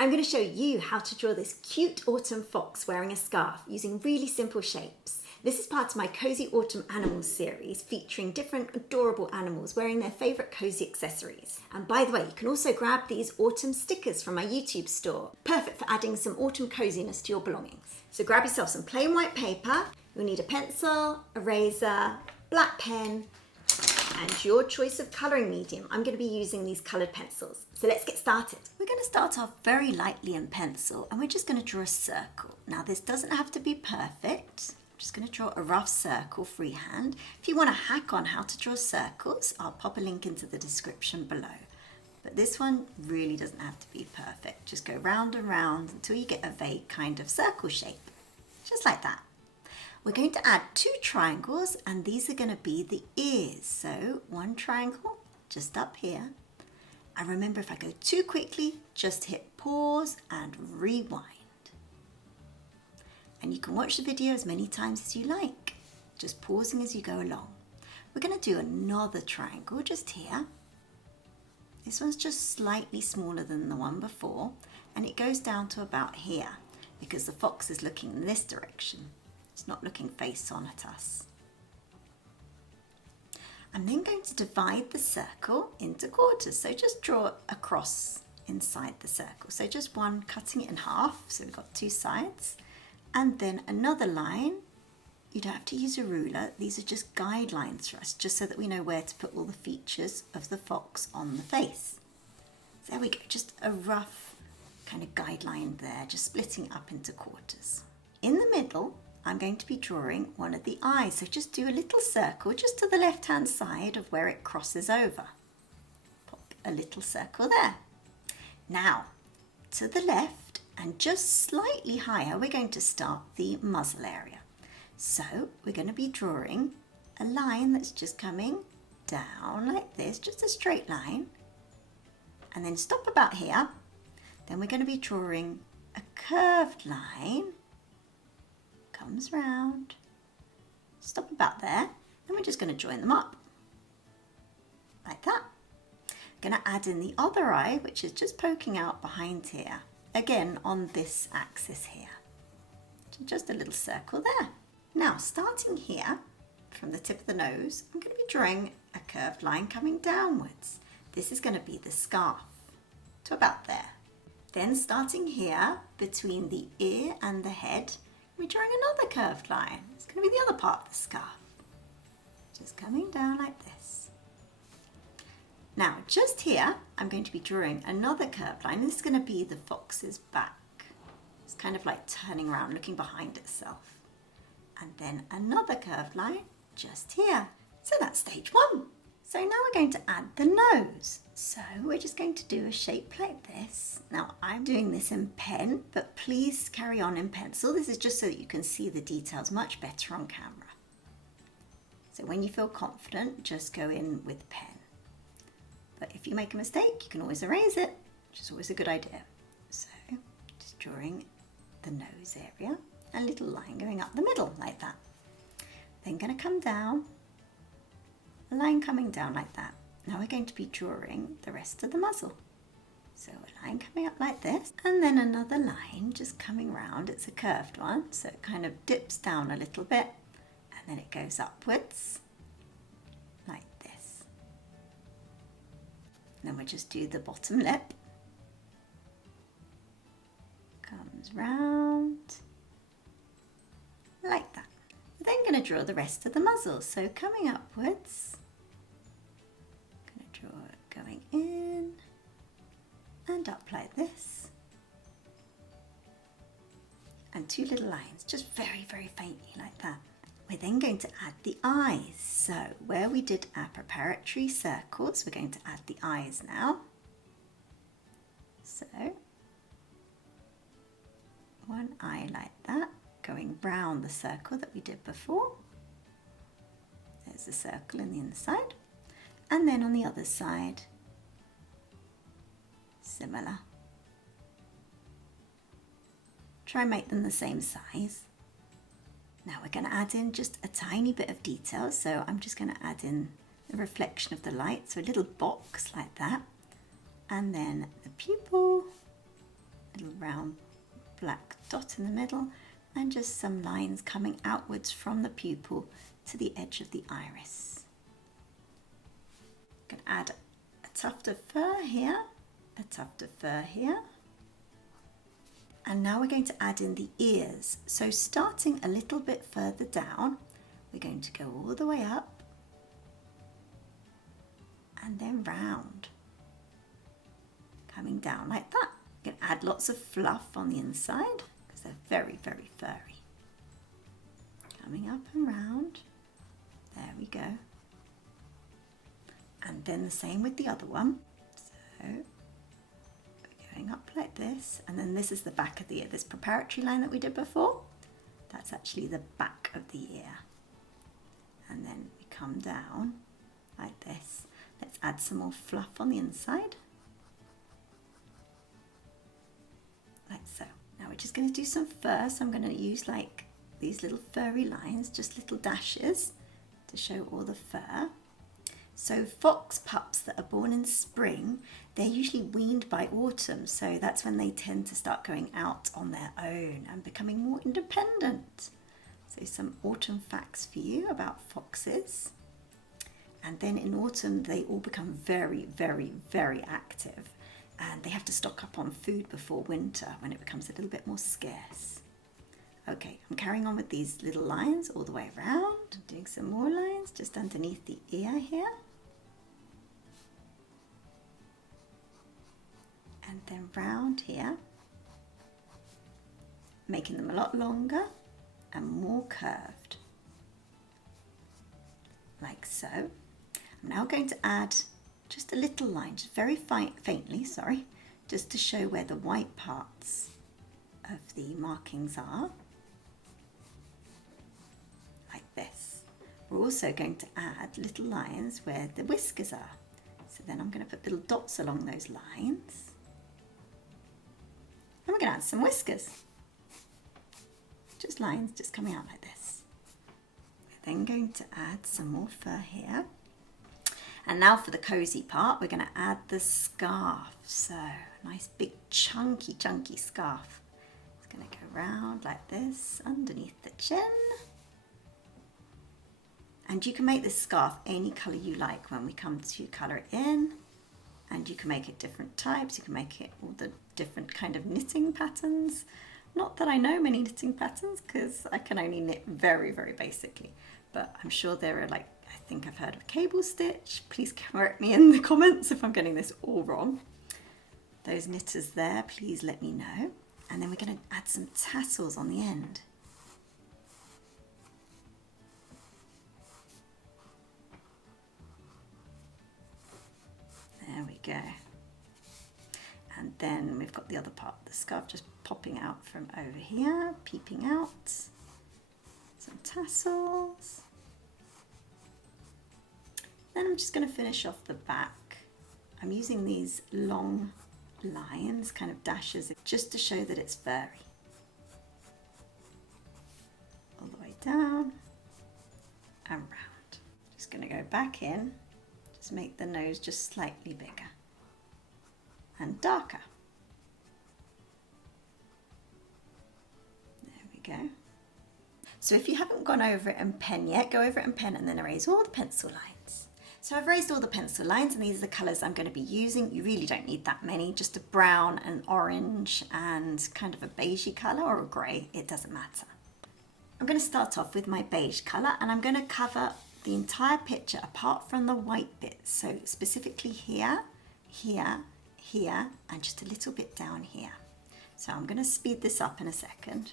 I'm going to show you how to draw this cute autumn fox wearing a scarf using really simple shapes. This is part of my Cosy Autumn Animals series featuring different adorable animals wearing their favourite cosy accessories. And by the way, you can also grab these autumn stickers from my YouTube store. Perfect for adding some autumn coziness to your belongings. So grab yourself some plain white paper. You'll need a pencil, eraser, black pen, and your choice of colouring medium. I'm going to be using these coloured pencils. So let's get started. We're going to start off very lightly in pencil and we're just going to draw a circle. Now this doesn't have to be perfect. I'm just going to draw a rough circle freehand. If you want to hack on how to draw circles, I'll pop a link into the description below. But this one really doesn't have to be perfect. Just go round and round until you get a vague kind of circle shape. Just like that. We're going to add 2 triangles and these are going to be the ears. So one triangle just up here. And remember, if I go too quickly, just hit pause and rewind. And you can watch the video as many times as you like, just pausing as you go along. We're going to do another triangle just here. This one's just slightly smaller than the one before and it goes down to about here because the fox is looking in this direction. It's not looking face on at us. I'm then going to divide the circle into quarters. So just draw a cross inside the circle. So just one, cutting it in half. So we've got 2 sides. And then another line. You don't have to use a ruler. These are just guidelines for us, just so that we know where to put all the features of the fox on the face. So there we go. Just a rough kind of guideline there, just splitting it up into quarters. In the middle, I'm going to be drawing one of the eyes. So just do a little circle just to the left-hand side of where it crosses over. Pop a little circle there. Now, to the left and just slightly higher, we're going to start the muzzle area. So we're going to be drawing a line that's just coming down like this, just a straight line. And then stop about here. Then we're going to be drawing a curved line. Comes round, stop about there, and we're just going to join them up like that. Going to add in the other eye, which is just poking out behind here, again on this axis here. So just a little circle there. Now starting here from the tip of the nose, I'm going to be drawing a curved line coming downwards. This is going to be the scarf to about there. Then starting here between the ear and the head, we're drawing another curved line. It's going to be the other part of the scarf. Just coming down like this. Now, just here, I'm going to be drawing another curved line. This is going to be the fox's back. It's kind of like turning around, looking behind itself. And then another curved line just here. So that's stage 1. So now we're going to add the nose. So we're just going to do a shape like this. Now I'm doing this in pen, but please carry on in pencil. This is just so that you can see the details much better on camera. So when you feel confident, just go in with pen. But if you make a mistake, you can always erase it, which is always a good idea. So just drawing the nose area, a little line going up the middle like that. Then going to come down. A line coming down like that. Now we're going to be drawing the rest of the muzzle. So a line coming up like this, and then another line just coming round. It's a curved one, so it kind of dips down a little bit, and then it goes upwards like this. And then we'll just do the bottom lip. Comes round like that. We're then going to draw the rest of the muzzle. So coming upwards, draw it going in and up like this, and 2 little lines just very faintly like that. We're then going to add the eyes. So where we did our preparatory circles, we're going to add the eyes now. So one eye like that, going round the circle that we did before. There's the circle in the inside. And then on the other side, similar. Try and make them the same size. Now we're going to add in just a tiny bit of detail. So I'm just going to add in the reflection of the light. So a little box like that. And then the pupil, black dot in the middle and just some lines coming outwards from the pupil to the edge of the iris. I'm going to add a tuft of fur here, a tuft of fur here. And now we're going to add in the ears. So starting a little bit further down, we're going to go all the way up and then round, coming down like that. You can add lots of fluff on the inside because they're very, very furry. Coming up and round, there we go. And then the same with the other one. So we're going up like this, and then this is the back of the ear. This preparatory line that we did before, that's actually the back of the ear. And then we come down like this. Let's add some more fluff on the inside. Like so. Now we're just going to do some fur, so I'm going to use like these little furry lines, just little dashes to show all the fur. So fox pups that are born in spring, they're usually weaned by autumn, so that's when they tend to start going out on their own and becoming more independent. So some autumn facts for you about foxes. And then in autumn they all become very, very, very active, and they have to stock up on food before winter when it becomes a little bit more scarce. Okay, I'm carrying on with these little lines all the way around, doing some more lines just underneath the ear here. And then round here, making them a lot longer and more curved, like so. I'm now going to add just a little line, just very faintly, sorry, just to show where the white parts of the markings are, like this. We're also going to add little lines where the whiskers are. So then I'm going to put little dots along those lines. And we're going to add some whiskers. Just lines just coming out like this. We're then going to add some more fur here. And now for the cozy part, we're going to add the scarf. So a nice big chunky scarf. It's going to go round like this underneath the chin. And you can make this scarf any colour you like when we come to colour it in. And you can make it different types. You can make it all the different kind of knitting patterns. Not that I know many knitting patterns because I can only knit very, very basically. But I'm sure there are like, I think I've heard of cable stitch. Please correct me in the comments if I'm getting this all wrong. Those knitters there, please let me know. And then we're going to add some tassels on the end. There we go. And then we've got the other part of the scarf just popping out from over here, peeping out. Some tassels. Then I'm just going to finish off the back. I'm using these long lines, kind of dashes, just to show that it's furry. All the way down and round. Just going to go back in, just make the nose just slightly bigger and darker. There we go. So if you haven't gone over it in pen yet, go over it in pen and then erase all the pencil lines. So I've erased all the pencil lines and these are the colours I'm going to be using. You really don't need that many, just a brown, an orange and kind of a beigey colour or a grey, it doesn't matter. I'm going to start off with my beige colour and I'm going to cover the entire picture apart from the white bits. So specifically here, here, here and just a little bit down here. So I'm going to speed this up in a second.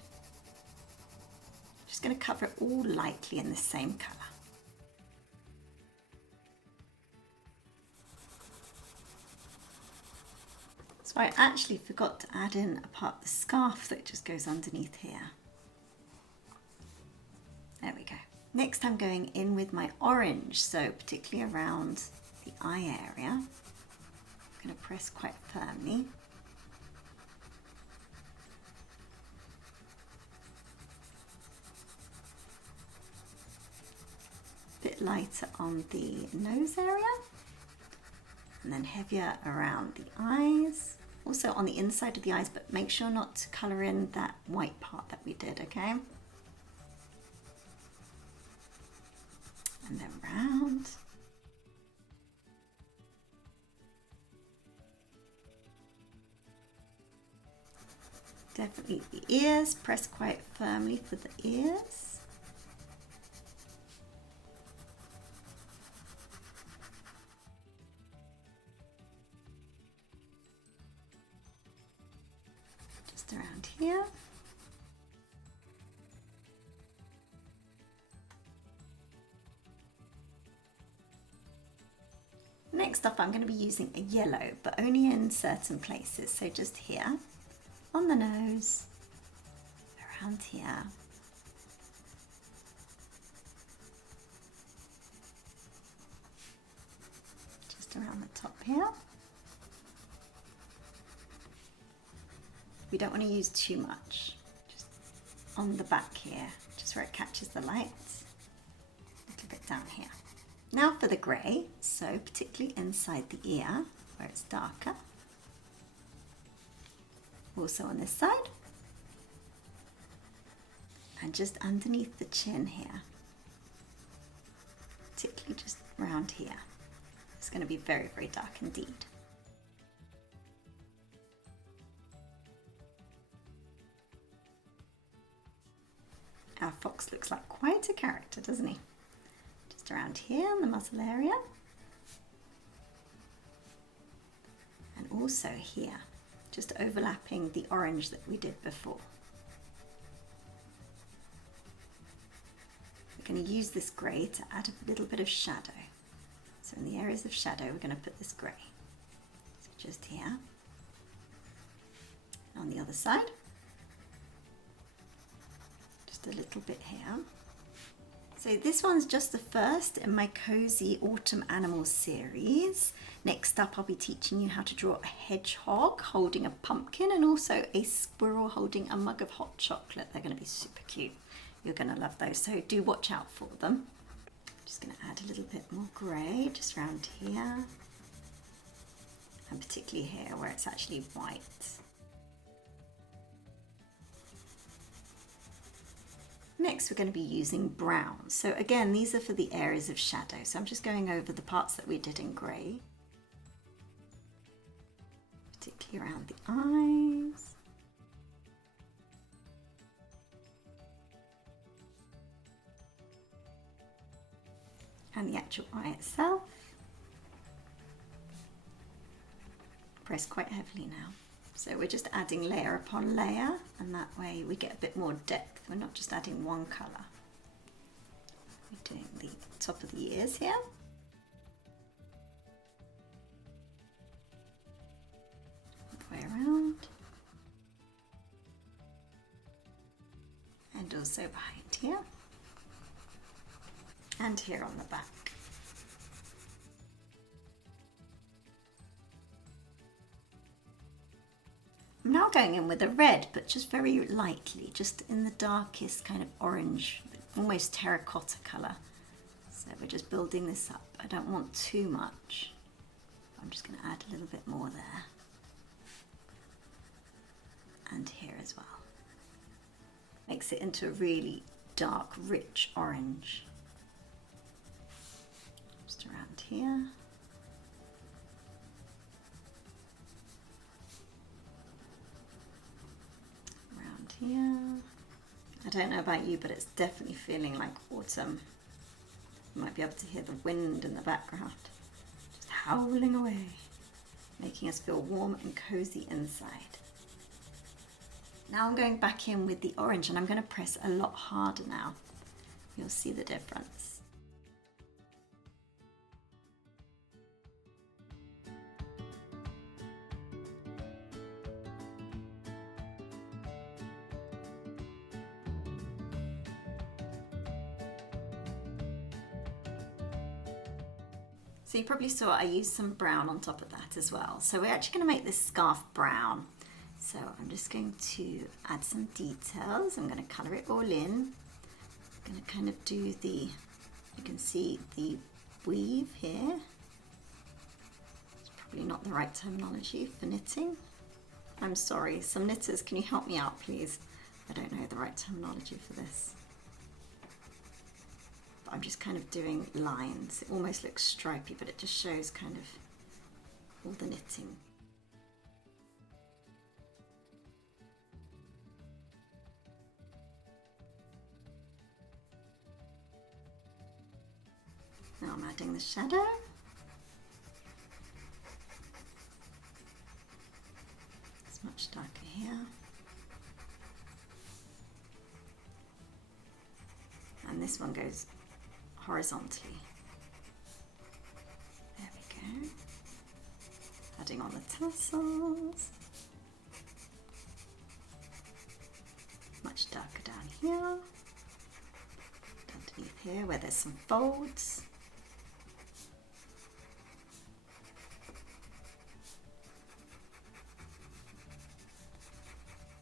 Just going to cover it all lightly in the same colour. So I actually forgot to add in a part of the scarf that just goes underneath here. There we go. Next I'm going in with my orange, so particularly around the eye area. I'm going to press quite firmly. A bit lighter on the nose area and then heavier around the eyes. also on the inside of the eyes, but make sure not to colour in that white part that we did, okay? And then round. Definitely the ears, press quite firmly for the ears. Just around here. Next up, I'm going to be using a yellow, but only in certain places. So just here, on the nose, around here. Just around the top here. We don't want to use too much. Just on the back here, just where it catches the light. A little bit down here. Now for the grey, so particularly inside the ear where it's darker. Also on this side. And just underneath the chin here. Particularly just around here. It's going to be very, very dark indeed. Our fox looks like quite a character, doesn't he? Just around here in the muzzle area. And also here, just overlapping the orange that we did before. We're going to use this grey to add a little bit of shadow. So in the areas of shadow, we're going to put this grey. So just here. On the other side. Just a little bit here. So this one's just the first in my Cosy Autumn Animals series. Next up, I'll be teaching you how to draw a hedgehog holding a pumpkin and also a squirrel holding a mug of hot chocolate. They're going to be super cute. You're going to love those, so do watch out for them. Just going to add a little bit more grey just around here. And particularly here where it's actually white. Next, we're going to be using brown. So again, these are for the areas of shadow. So I'm just going over the parts that we did in grey. Particularly around the eyes. And the actual eye itself. Press quite heavily now. So we're just adding layer upon layer, and that way we get a bit more depth. We're not just adding one colour. We're doing the top of the ears here. All the way around. And also behind here. And here on the back. I'm now going in with a red, but just very lightly, just in the darkest kind of orange, almost terracotta colour. So we're just building this up. I don't want too much. I'm just going to add a little bit more there. And here as well. Makes it into a really dark, rich orange. Just around here. Here. I don't know about you, but it's definitely feeling like autumn. You might be able to hear the wind in the background, just howling away, making us feel warm and cozy inside. Now I'm going back in with the orange, and I'm going to press a lot harder now. You'll see the difference. So you probably saw I used some brown on top of that as well. So we're actually going to make this scarf brown. So I'm just going to add some details. I'm going to colour it all in. I'm going to kind of do the, you can see the weave here. It's probably not the right terminology for knitting. I'm sorry, some knitters, can you help me out please? I don't know the right terminology for this. But I'm just kind of doing lines. It almost looks stripy, but it just shows kind of all the knitting. Now I'm adding the shadow. It's much darker here. And this one goes horizontally. There we go. Adding on the tassels. Much darker down here. Underneath here where there's some folds.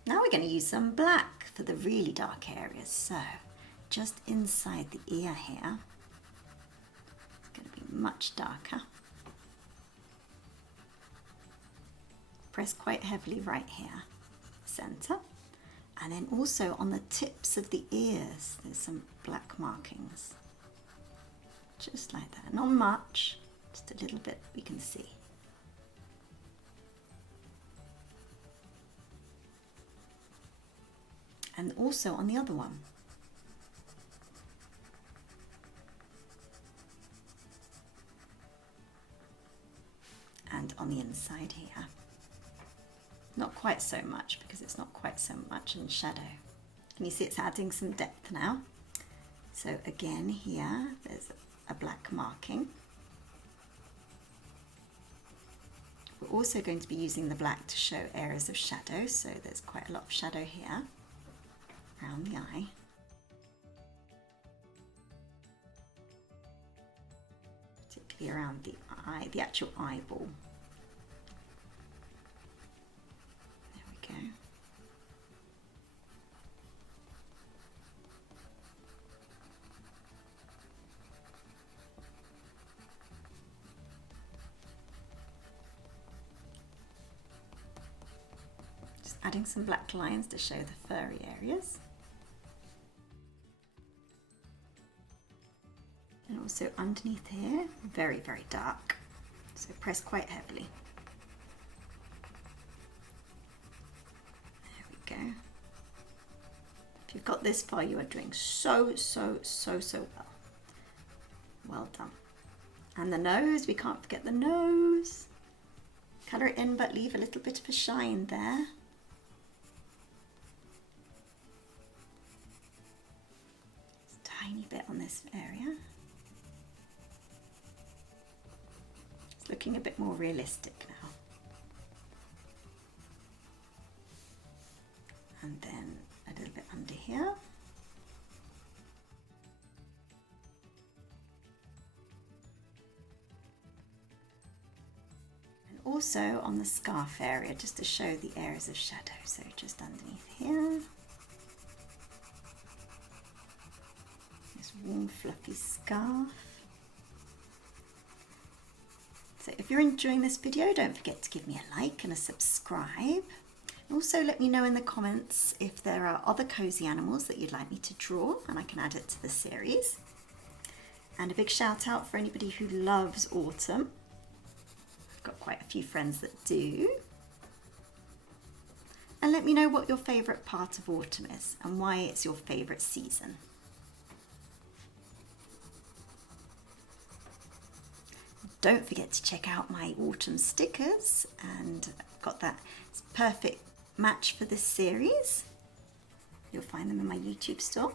Now we're going to use some black for the really dark areas. So just inside the ear here, it's going to be much darker. Press quite heavily right here, center. And then also on the tips of the ears, there's some black markings. Just like that, not much, just a little bit we can see. And also on the other one. And on the inside here. Not quite so much because it's not quite so much in shadow. And you see it's adding some depth now. So again here, there's a black marking. We're also going to be using the black to show areas of shadow. So there's quite a lot of shadow here around the eye. Particularly around the eye, the actual eyeball. There we go. Just adding some black lines to show the furry areas. And also underneath here, very, very dark. So press quite heavily. There we go. If you've got this far, you are doing so well. Well done. And the nose, we can't forget the nose. Colour it in, but leave a little bit of a shine there. Just a tiny bit on this area. It's looking a bit more realistic now. And then a little bit under here. And also on the scarf area, just to show the areas of shadow. So just underneath here. This warm fluffy scarf. So if you're enjoying this video, don't forget to give me a like and a subscribe. Also let me know in the comments if there are other cozy animals that you'd like me to draw and I can add it to the series. And a big shout out for anybody who loves autumn. I've got quite a few friends that do. And let me know what your favourite part of autumn is and why it's your favourite season. Don't forget to check out my autumn stickers, and I've got that perfect match for this series. You'll find them in my YouTube store.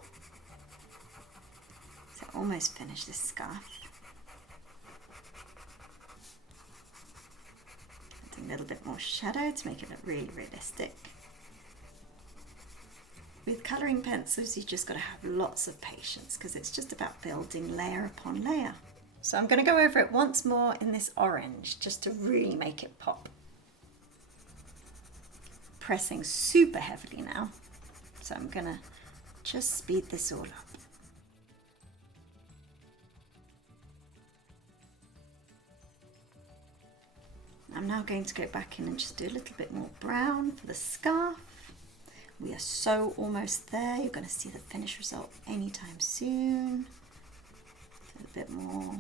So almost finished this scarf. Add a little bit more shadow to make it look really realistic. With colouring pencils, you just got to have lots of patience because it's just about building layer upon layer. So I'm going to go over it once more in this orange just to really make it pop. Pressing super heavily now. So I'm going to just speed this all up. I'm now going to go back in and just do a little bit more brown for the scarf. We are so almost there. You're going to see the finished result anytime soon. A bit more.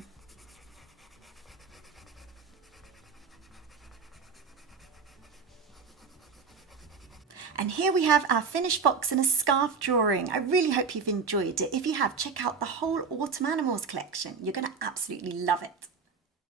And here we have our finished fox in a scarf drawing. I really hope you've enjoyed it. If you have, check out the whole Autumn Animals collection. You're going to absolutely love it.